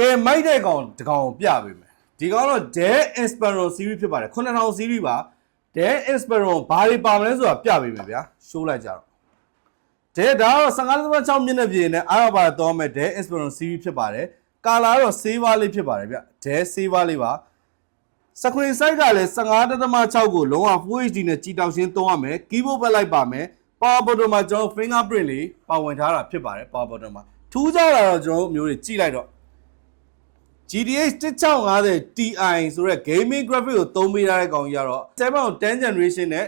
ကယ်မိုက်တဲ့ကောင်တကောင်ပြပေးမယ်ဒီကောင်တော့ Dell Inspiron series ဖြစ်ပါတယ်9000 series ပါ Dell Inspiron ဘာတွေပါမလဲဆိုတာပြပေးမယ်ဗျာ show လိုက်ကြတော့ Dell ဒါတော့15.6 မျက်နှာပြင်နဲ့အားရပါတော့မယ် Dell Inspiron series ဖြစ်ပါတယ်ကာလာတော့ Saver လေးဖြစ်ပါတယ်ဗျ Dell Saver လေးပါ screen size ကလည်း 15.6 ကိုလုံးဝ Full HD နဲ့ကြည်တောက်ရှင်းသုံးရမယ် keyboard ဘက်လိုက်ပါမယ် power button မှာကျွန်တော် fingerprint လေးပါဝင်ထားတာဖြစ်ပါတယ် power button မှာထူးခြားတာတော့ကျွန်တော်မျိုးတွေကြည့်လိုက်တော့ GTX 1650 Ti ဆိုတဲ့ gaming graphic ကိုသုံးပေးထားတဲ့ကောင်ကြီးကတော့ 710 generation နဲ့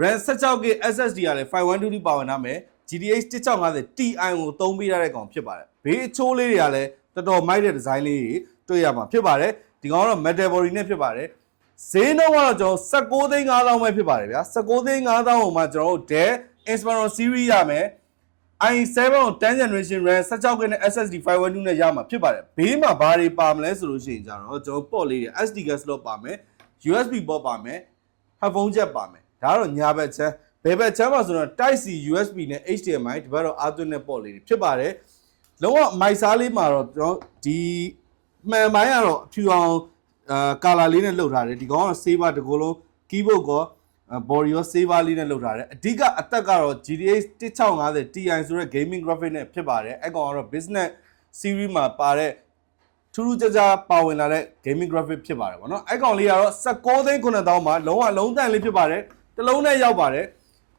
RAM 16GB SSD ကလည်း5122ပါဝင်ထားမယ် GTX 1650 Ti ကိုသုံးပေးထားတဲ့ကောင်ဖြစ်ပါတယ်ဘေးအချိုးလေးတွေကလည်းတော်တော်မိုက်တဲ့ design လေးတွေတွေ့ရမှာဖြစ်ပါတယ်ဒီကောင်ကတော့ metal body နဲ့ဖြစ်ပါတယ်ဈေးနှုန်းကတော့ကျွန်တော်19,500ပဲဖြစ်ပါတယ်ဗျာ19,500ကိုမှကျွန်တော်တို့ Dell Inspiron series ရမယ် i7 10 generation RAM 16GB နဲ့ SSD 512နဲ့ရမှာဖြစ်ပါတယ်ဘေးမှာဘာတွေပါမလဲဆိုလို့ရှိရင်ကျွန်တော် port လေးတွေ SD card slot ပါမယ် USB port ပါမယ် headphone jack ပါမယ်ဒါကတော့ညာဘက်ချမ်းဘယ်ဘက်ချမ်းမှာဆိုတော့ Type C USB နဲ့ HDMI ဒီဘက်တော့ Arduino နဲ့ port လေးတွေဖြစ်ပါတယ်လုံးဝမိုက်စားလေးမှာတော့ကျွန်တော်ဒီမှန်ပိုင်းကတော့အဖြူအောင်ကာလာလေးနဲ့လှုပ်ထားတယ်ဒီကောင်က Saver တကူလုံး keyboard ကောbody ရော Saver လေးနဲ့လုပ်ထားတယ်အဓိကအသက်ကတော့ GTX 1650 Ti ဆိုတဲ့ gaming graphic နဲ့ဖြစ်ပါတယ်အဲ့ကောင်ကတော့ business series မှာပါတဲ့ထူးထူးခြားခြားပါဝင်လာတဲ့ gaming graphic ဖြစ်ပါတယ်ဗောနော်အဲ့ကောင်လေးကတော့19,900မှာလုံးဝလုံးတန်လေးဖြစ်ပါတယ်တစ်လုံးနဲ့ရောက်ပါတယ်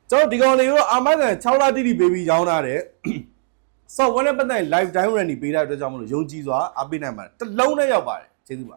ကျွန်တော်ဒီကောင်လေးကိုအာမခံ6လတိတိပေးပြီးရောင်းထားတယ် software နဲ့ပတ်သက် lifetime warranty ပေးတဲ့အတွက်ကြောင့်မလို့ယုံကြည်စွာအားပေးနိုင်ပါတယ်တစ်လုံးနဲ့ရောက်ပါတယ်ကျေးဇူးပါ